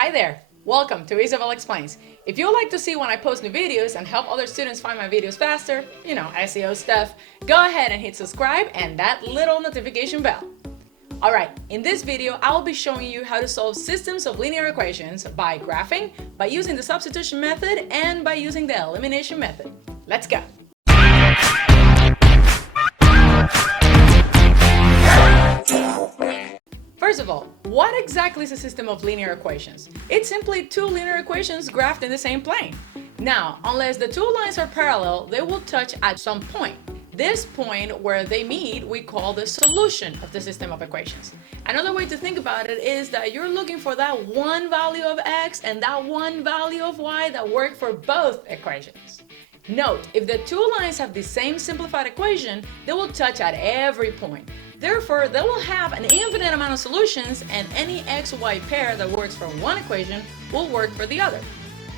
Hi there! Welcome to Isabel Explains. If you'd like to see when I post new videos and help other students find my videos faster, SEO stuff, go ahead and hit subscribe and that little notification bell. Alright, in this video I'll be showing you how to solve systems of linear equations by graphing, by using the substitution method, and by using the elimination method. Let's go! First of all, what exactly is a system of linear equations? It's simply two linear equations graphed in the same plane. Now, unless the two lines are parallel, they will touch at some point. This point where they meet, we call the solution of the system of equations. Another way to think about it is that you're looking for that one value of x and that one value of y that work for both equations. Note, if the two lines have the same simplified equation, they will touch at every point. Therefore, they will have an infinite amount of solutions, and any x-y pair that works for one equation will work for the other.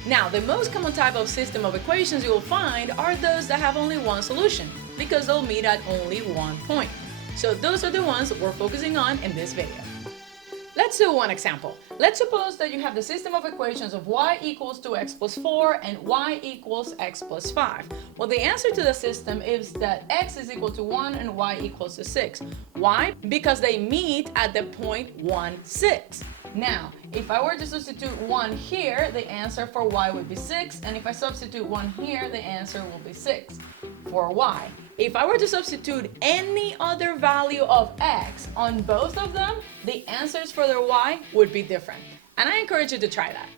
Now, the most common type of system of equations you will find are those that have only one solution, because they'll meet at only one point. So those are the ones we're focusing on in this video. Let's do one example. Let's suppose that you have the system of equations of y equals 2x plus 4 and y equals x plus 5. Well, the answer to the system is that x is equal to 1 and y equals to 6. Why? Because they meet at the point 1, 6. Now, if I were to substitute 1 here, the answer for y would be 6, and if I substitute 1 here, the answer will be 6 for y. If I were to substitute any other value of x on both of them, the answers for their y would be different. And I encourage you to try that.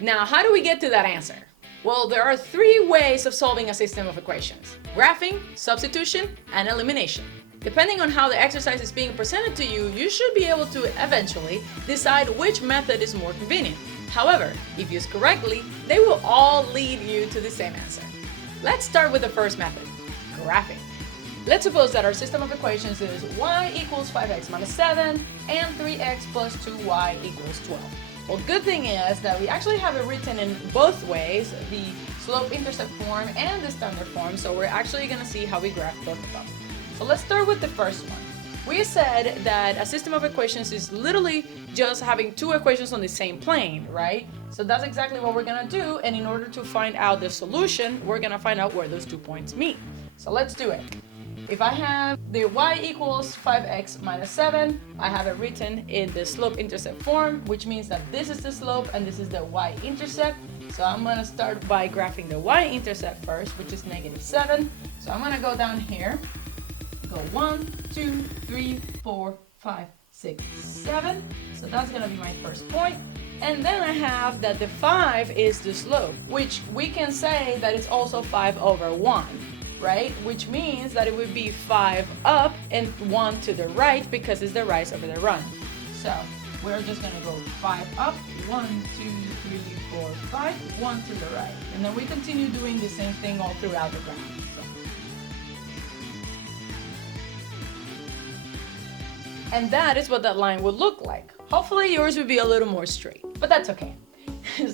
Now, how do we get to that answer? Well, there are three ways of solving a system of equations: graphing, substitution, and elimination. Depending on how the exercise is being presented to you, you should be able to eventually decide which method is more convenient. However, if used correctly, they will all lead you to the same answer. Let's start with the first method, graphing. Let's suppose that our system of equations is y equals 5x minus 7 and 3x plus 2y equals 12. Well, good thing is that we actually have it written in both ways, the slope-intercept form and the standard form, so we're actually going to see how we graph both of them. So let's start with the first one. We said that a system of equations is literally just having two equations on the same plane, right? So that's exactly what we're going to do, and in order to find out the solution, we're going to find out where those 2 points meet. So let's do it. If I have the y equals 5x minus 7, I have it written in the slope-intercept form, which means that this is the slope and this is the y-intercept. So I'm going to start by graphing the y-intercept first, which is -7. So I'm going to go down here, go 1, 2, 3, 4, 5, 6, 7. So that's going to be my first point. And then I have that the 5 is the slope, which we can say that it's also 5 over 1. Right? Which means that it would be 5 up and 1 to the right because it's the rise over the run. So we're just going to go 5 up, 1, 2, 3, 4, 5, 1 to the right. And then we continue doing the same thing all throughout the graph. And that is what that line would look like. Hopefully yours would be a little more straight, but that's okay.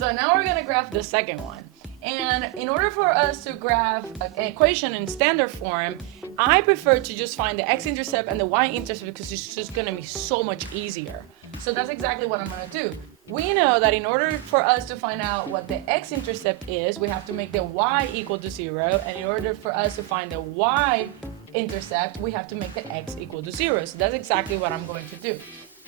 So now we're going to graph the second one. And in order for us to graph an equation in standard form, I prefer to just find the x-intercept and the y-intercept because it's just going to be so much easier. So that's exactly what I'm going to do. We know that in order for us to find out what the x-intercept is, we have to make the y equal to 0. And in order for us to find the y-intercept, we have to make the x equal to 0. So that's exactly what I'm going to do.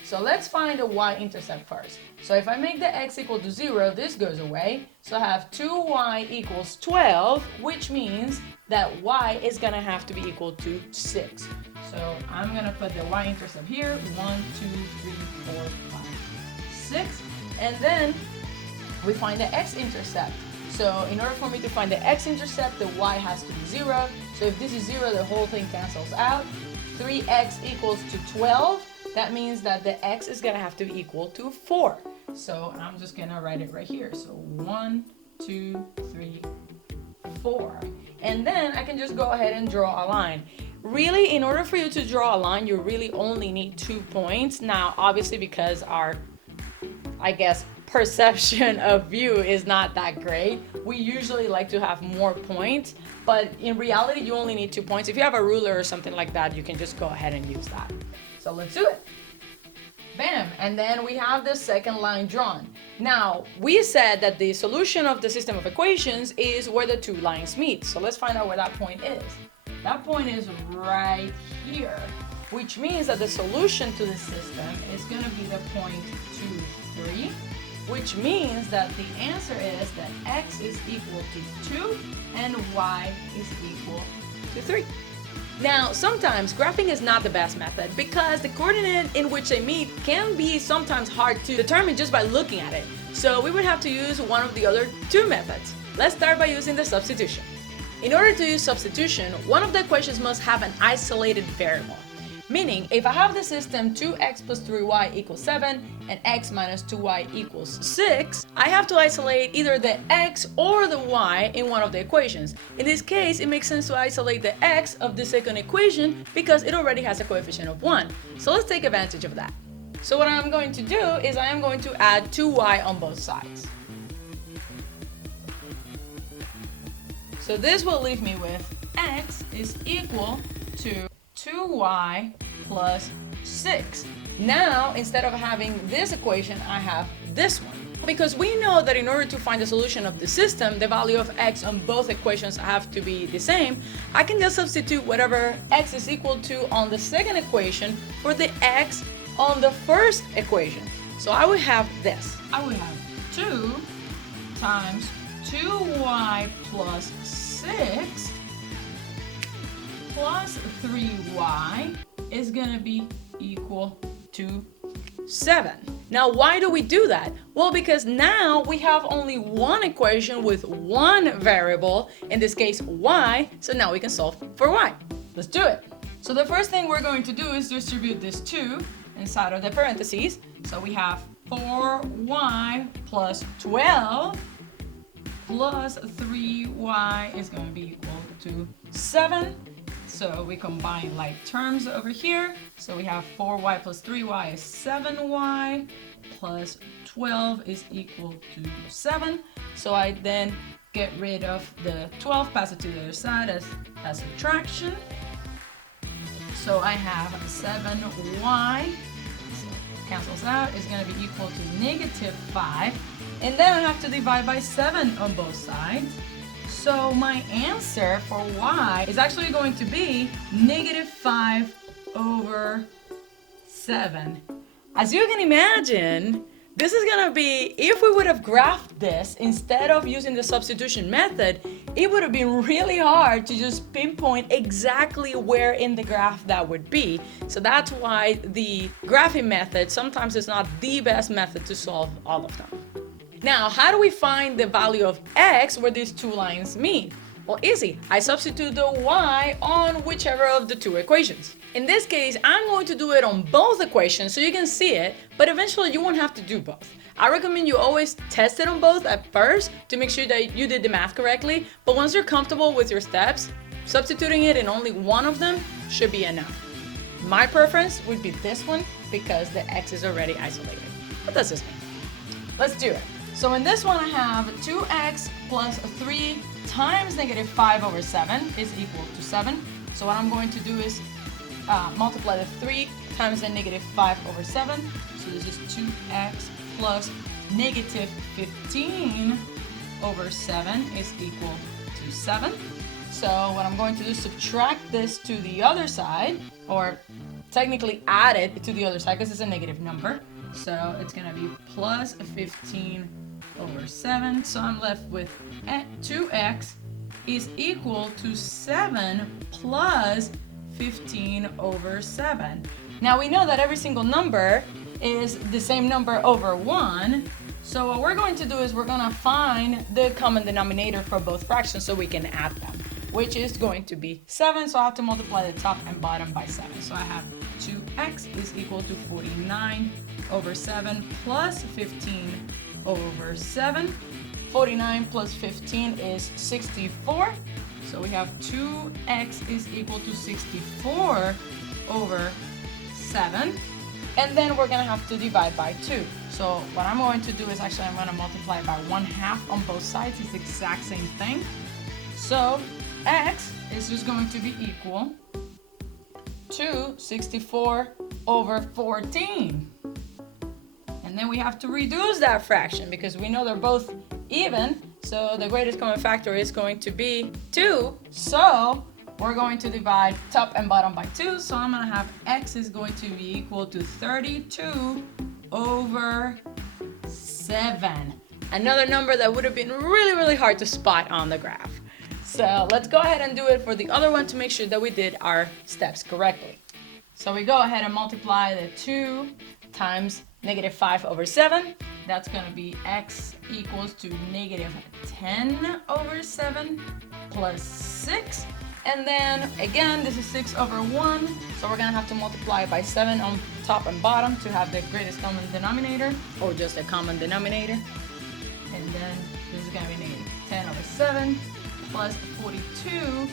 So let's find the y-intercept first. So if I make the x equal to 0, this goes away. So I have 2y equals 12, which means that y is going to have to be equal to 6. So I'm going to put the y-intercept here, 1, 2, 3, 4, 5, 6. And then we find the x-intercept. So in order for me to find the x-intercept, the y has to be 0. So if this is 0, the whole thing cancels out. 3x equals to 12. That means that the x is going to have to be equal to 4. So I'm just going to write it right here. So 1, 2, 3, 4. And then I can just go ahead and draw a line. Really, in order for you to draw a line, you really only need 2 points. Now, obviously, because our, perception of view is not that great, we usually like to have more points. But in reality, you only need 2 points. If you have a ruler or something like that, you can just go ahead and use that. So let's do it. Bam, and then we have the second line drawn. Now, we said that the solution of the system of equations is where the two lines meet. So let's find out where that point is. That point is right here, which means that the solution to the system is going to be the point 2, 3, which means that the answer is that x is equal to 2 and y is equal to 3. Now, sometimes graphing is not the best method because the coordinate in which they meet can be sometimes hard to determine just by looking at it. So we would have to use one of the other two methods. Let's start by using the substitution. In order to use substitution, one of the equations must have an isolated variable. Meaning, if I have the system 2x plus 3y equals 7 and x minus 2y equals 6, I have to isolate either the x or the y in one of the equations. In this case, it makes sense to isolate the x of the second equation because it already has a coefficient of 1. So let's take advantage of that. So what I'm going to do is I am going to add 2y on both sides. So this will leave me with x is equal to 2y plus 6. Now, instead of having this equation, I have this one. Because we know that in order to find the solution of the system, the value of x on both equations have to be the same, I can just substitute whatever x is equal to on the second equation for the x on the first equation. So I would have this. I would have 2 times 2y plus 6 plus 3y is going to be equal to 7. Now, why do we do that? Well, because now we have only one equation with one variable, in this case y, so now we can solve for y. Let's do it. So the first thing we're going to do is distribute this 2 inside of the parentheses. So we have 4y plus 12 plus 3y is going to be equal to 7. So we combine like terms over here. So we have 4y plus 3y is 7y plus 12 is equal to 7. So I then get rid of the 12, pass it to the other side as subtraction. So I have 7y, so cancels out, is going to be equal to negative 5. And then I have to divide by 7 on both sides. So my answer for y is actually going to be negative 5 over 7. As you can imagine, this is going to be, if we would have graphed this instead of using the substitution method, it would have been really hard to just pinpoint exactly where in the graph that would be. So that's why the graphing method sometimes is not the best method to solve all of them. Now, how do we find the value of x where these two lines meet? Well, easy. I substitute the y on whichever of the two equations. In this case, I'm going to do it on both equations so you can see it, but eventually you won't have to do both. I recommend you always test it on both at first to make sure that you did the math correctly, but once you're comfortable with your steps, substituting it in only one of them should be enough. My preference would be this one because the x is already isolated. What does this mean? Let's do it. So in this one I have 2x plus 3 times negative 5 over 7 is equal to 7. So what I'm going to do is multiply the 3 times the negative 5 over 7. So this is 2x plus negative 15 over 7 is equal to 7. So what I'm going to do is subtract this to the other side, or technically add it to the other side because it's a negative number. So it's going to be plus 15 over 7. So I'm left with 2x is equal to 7 plus 15 over 7. Now we know that every single number is the same number over 1. So what we're going to do is we're going to find the common denominator for both fractions so we can add them, which is going to be 7. So I have to multiply the top and bottom by 7. So I have 2x is equal to 49 over 7 plus 15 over 7. 49 plus 15 is 64. So we have 2x is equal to 64 over 7. And then we're going to have to divide by 2. So what I'm going to do is actually I'm going to multiply by 1/2 on both sides. It's the exact same thing. So x is just going to be equal to 64 over 14. And then we have to reduce that fraction because we know they're both even. So the greatest common factor is going to be 2. So we're going to divide top and bottom by 2. So I'm going to have x is going to be equal to 32 over 7. Another number that would have been really, really hard to spot on the graph. So let's go ahead and do it for the other one to make sure that we did our steps correctly. So we go ahead and multiply the 2 times negative 5 over 7. That's going to be x equals to negative 10 over 7 plus 6. And then again, this is 6 over 1. So we're going to have to multiply by 7 on top and bottom to have the greatest common denominator, or just a common denominator. And then this is going to be negative 10 over 7 plus 42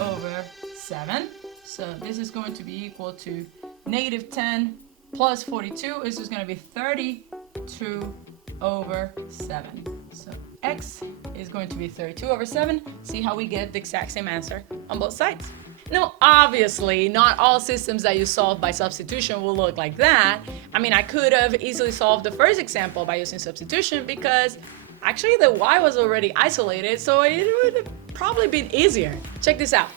over 7. So this is going to be equal to negative 10 plus 42 is just going to be 32 over 7. So x is going to be 32 over 7. See how we get the exact same answer on both sides. Now, obviously, not all systems that you solve by substitution will look like that. I mean, I could have easily solved the first example by using substitution because actually the y was already isolated, so it would have probably been easier. Check this out.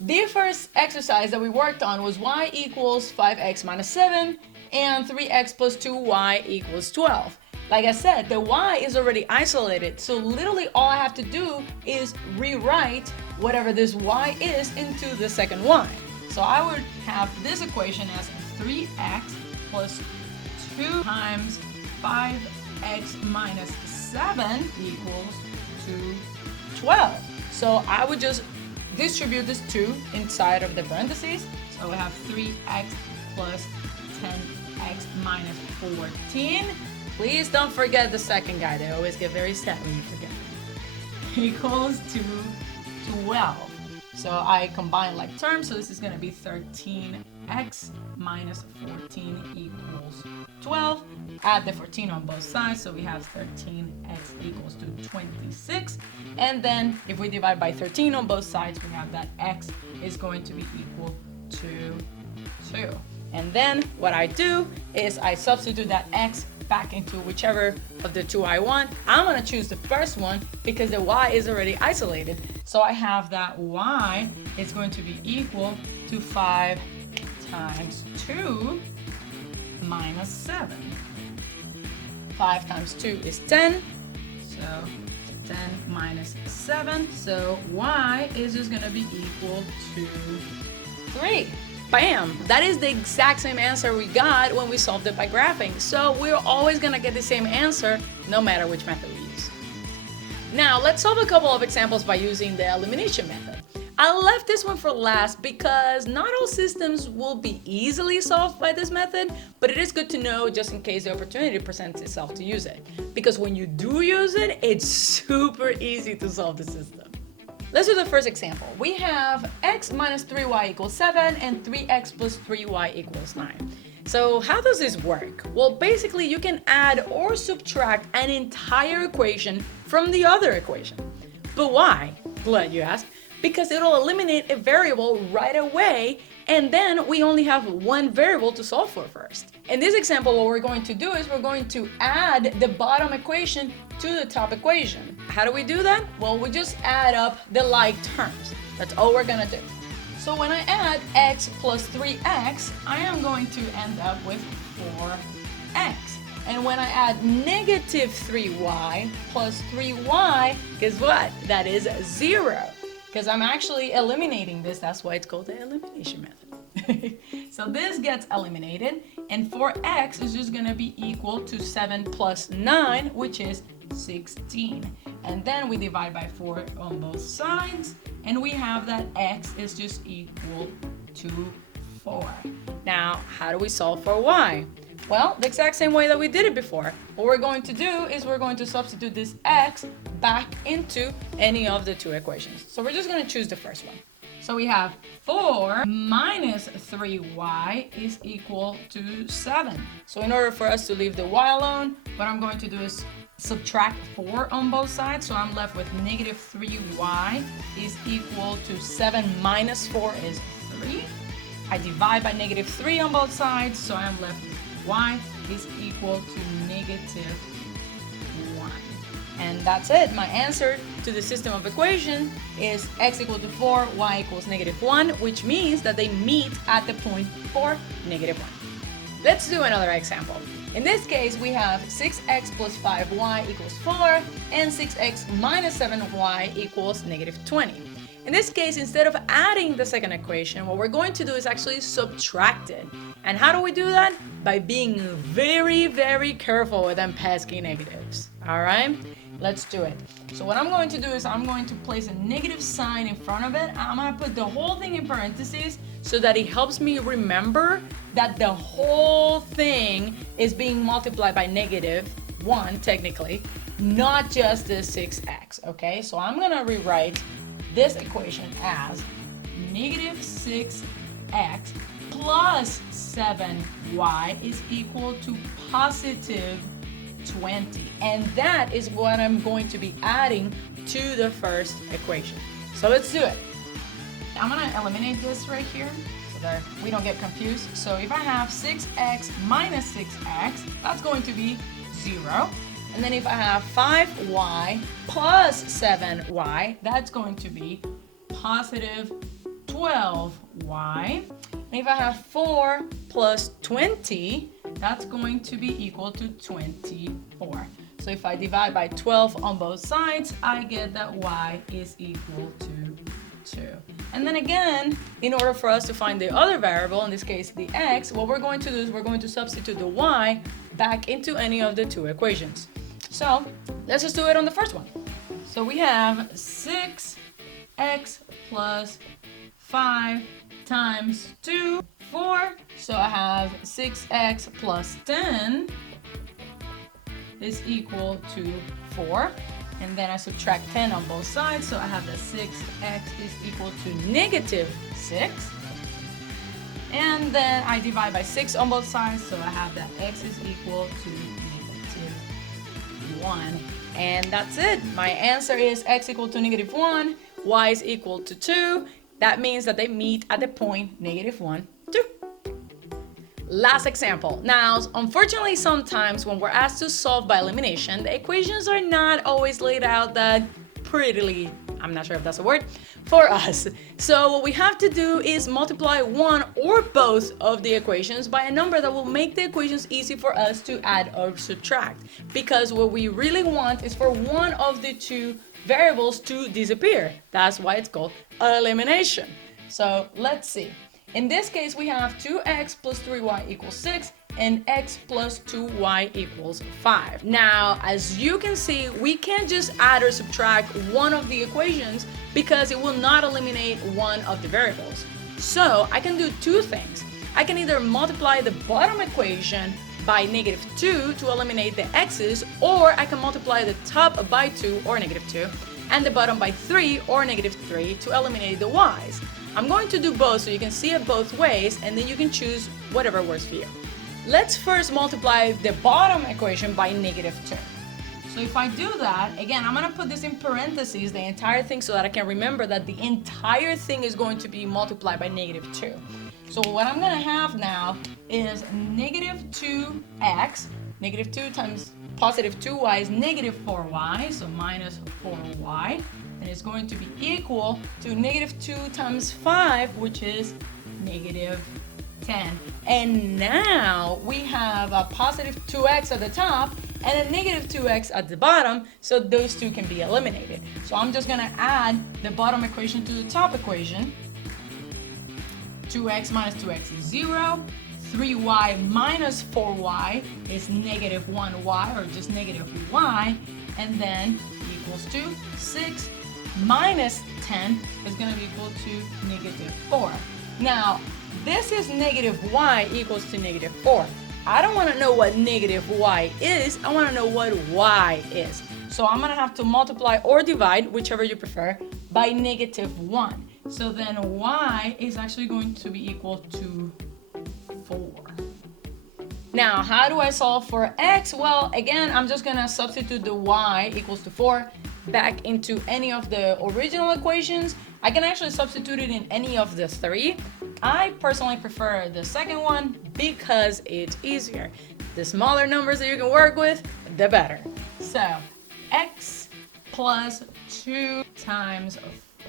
The first exercise that we worked on was y equals 5x minus 7 and 3x plus 2y equals 12. Like I said, the y is already isolated, so literally all I have to do is rewrite whatever this y is into the second y. So I would have this equation as 3x plus 2 times 5x minus 7 equals to 12. So I would just distribute this 2 inside of the parentheses. So we have 3x plus 10x minus 14. Please don't forget the second guy. They always get very sad when you forget. Equals to 12. So I combine like terms. So this is going to be 13x minus 14 equals 12. Add the 14 on both sides. So we have 13x equals to 26. And then if we divide by 13 on both sides, we have that x is going to be equal to 2. And then what I do is I substitute that x back into whichever of the 2 I want. I'm going to choose the first one because the y is already isolated. So I have that y is going to be equal to 5 times 2 minus 7. 5 times 2 is 10. So 10 minus 7. So y is just going to be equal to 3. Bam! That is the exact same answer we got when we solved it by graphing. So we're always going to get the same answer no matter which method we use. Now let's solve a couple of examples by using the elimination method. I left this one for last because not all systems will be easily solved by this method, but it is good to know just in case the opportunity presents itself to use it. Because when you do use it, it's super easy to solve the system. Let's do the first example. We have x minus 3y equals 7 and 3x plus 3y equals 9. So how does this work? Well, basically you can add or subtract an entire equation from the other equation. But why? Glad you asked. Because it'll eliminate a variable right away, and then we only have one variable to solve for first. In this example, what we're going to do is we're going to add the bottom equation to the top equation. How do we do that? Well, we just add up the like terms. That's all we're gonna do. So when I add x plus 3x, I am going to end up with 4x. And when I add negative 3y plus 3y, guess what? That is 0. Because I'm actually eliminating this, that's why it's called the elimination method. So this gets eliminated, and 4x is just going to be equal to 7 plus 9, which is 16. And then we divide by 4 on both sides, and we have that x is just equal to 4. Now, how do we solve for y? Well, the exact same way that we did it before. What we're going to do is we're going to substitute this x back into any of the two equations. So we're just going to choose the first one. So we have 4 minus 3y is equal to 7. So in order for us to leave the y alone, what I'm going to do is subtract 4 on both sides. So I'm left with negative 3y is equal to 7 minus 4 is 3. I divide by negative 3 on both sides, so I'm left with y is equal to negative 1. And that's it. My answer to the system of equation is x equal to 4, y equals negative 1, which means that they meet at the point 4, negative 1. Let's do another example. In this case, we have 6x plus 5y equals 4, and 6x minus 7y equals negative 20. In this case, instead of adding the second equation, what we're going to do is actually subtract it. And how do we do that? By being very, very careful with them pesky negatives. All right? Let's do it. So what I'm going to do is I'm going to place a negative sign in front of it. I'm going to put the whole thing in parentheses so that it helps me remember that the whole thing is being multiplied by negative 1, technically, not just the 6x, okay? So I'm going to rewrite this equation as negative 6x plus 7y is equal to positive 20. And that is what I'm going to be adding to the first equation. So let's do it. I'm going to eliminate this right here so that we don't get confused. So if I have 6x minus 6x, that's going to be 0. And then if I have 5y plus 7y, that's going to be positive 12y. And if I have 4 plus 20, that's going to be equal to 24. So if I divide by 12 on both sides, I get that y is equal to 2. And then again, in order for us to find the other variable, in this case the x, what we're going to do is we're going to substitute the y back into any of the two equations. So let's just do it on the first one. So we have 6x plus 5 times 2, 4. So I have 6x plus 10 is equal to 4. And then I subtract 10 on both sides. So I have that 6x is equal to negative 6. And then I divide by 6 on both sides. So I have that x is equal to negative 1. And that's it. My answer is x equal to negative 1, y is equal to 2. That means that they meet at the point negative 1, 2. Last example. Now, unfortunately, sometimes when we're asked to solve by elimination, the equations are not always laid out that prettily, I'm not sure if that's a word, for us. So what we have to do is multiply one or both of the equations by a number that will make the equations easy for us to add or subtract. Because what we really want is for one of the two variables to disappear. That's why it's called elimination. So let's see. In this case, we have 2x plus 3y equals 6 and x plus 2y equals 5. Now, as you can see, we can't just add or subtract one of the equations because it will not eliminate one of the variables. So I can do two things. I can either multiply the bottom equation by negative 2 to eliminate the x's, or I can multiply the top by 2 or negative 2 and the bottom by 3 or negative 3 to eliminate the y's. I'm going to do both so you can see it both ways, and then you can choose whatever works for you. Let's first multiply the bottom equation by negative 2. So if I do that, again, I'm going to put this in parentheses, the entire thing, so that I can remember that the entire thing is going to be multiplied by negative 2. So what I'm going to have now is negative 2x, negative 2 times positive 2y is negative 4y, so minus 4y. And it's going to be equal to negative 2 times 5, which is negative 10. And now we have a positive 2x at the top and a negative 2x at the bottom, so those two can be eliminated. So I'm just going to add the bottom equation to the top equation. 2x minus 2x is 0. 3y minus 4y is negative 1y, or just negative y. And then equals to 6 minus 10 is going to be equal to negative 4. Now, this is negative y equals to negative 4. I don't want to know what negative y is. I want to know what y is. So I'm going to have to multiply or divide, whichever you prefer, by negative 1. So then y is actually going to be equal to 4. Now, how do I solve for x? Well, again, I'm just going to substitute the y equals to 4 back into any of the original equations. I can actually substitute it in any of the three. I personally prefer the second one because it's easier. The smaller numbers that you can work with, the better. So x plus 2 times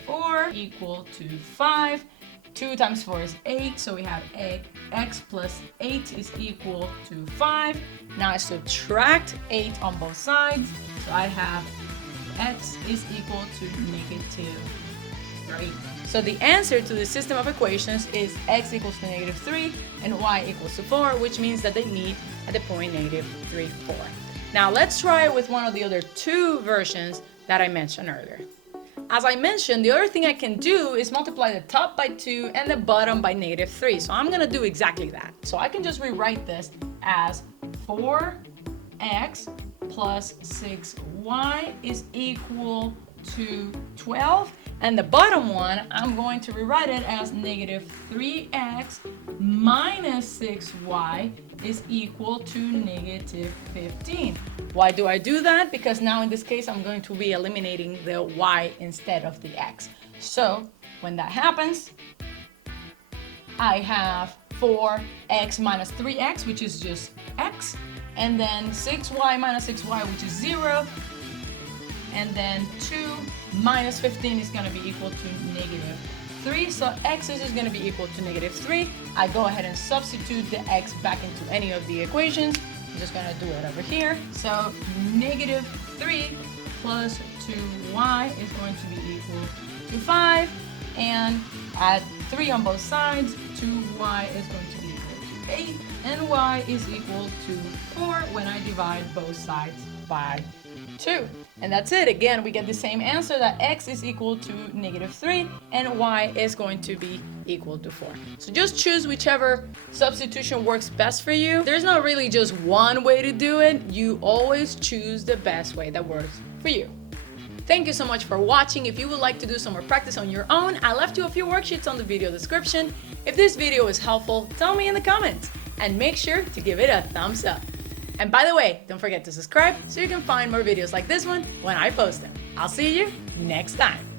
4 equal to 5. 2 times 4 is 8, so we have x plus 8 is equal to 5. Now I subtract 8 on both sides, so I have x is equal to -3. So the answer to the system of equations is x equals to -3 and y equals to 4, which means that they meet at the point -3, 4. Now let's try it with one of the other two versions that I mentioned earlier. As I mentioned, the other thing I can do is multiply the top by 2 and the bottom by -3. So I'm gonna do exactly that. So I can just rewrite this as 4x plus 6y is equal to 12. And the bottom one, I'm going to rewrite it as -3x minus 6y is equal to -15. Why do I do that? Because now in this case, I'm going to be eliminating the y instead of the x. So when that happens, I have 4x minus 3x, which is just x, and then 6y minus 6y, which is 0, and then 2 minus 15 is going to be equal to -3. So x is just going to be equal to -3. I go ahead and substitute the x back into any of the equations. I'm just going to do it over here. So -3 plus 2y is going to be equal to 5. And add 3 on both sides. 2y is going to be equal to 8. And y is equal to 4 when I divide both sides by 2. And that's it. Again, we get the same answer that x is equal to -3 and y is going to be equal to 4. So just choose whichever substitution works best for you. There's not really just one way to do it. You always choose the best way that works for you. Thank you so much for watching. If you would like to do some more practice on your own, I left you a few worksheets on the video description. If this video is helpful, tell me in the comments and make sure to give it a thumbs up. And by the way, don't forget to subscribe so you can find more videos like this one when I post them. I'll see you next time.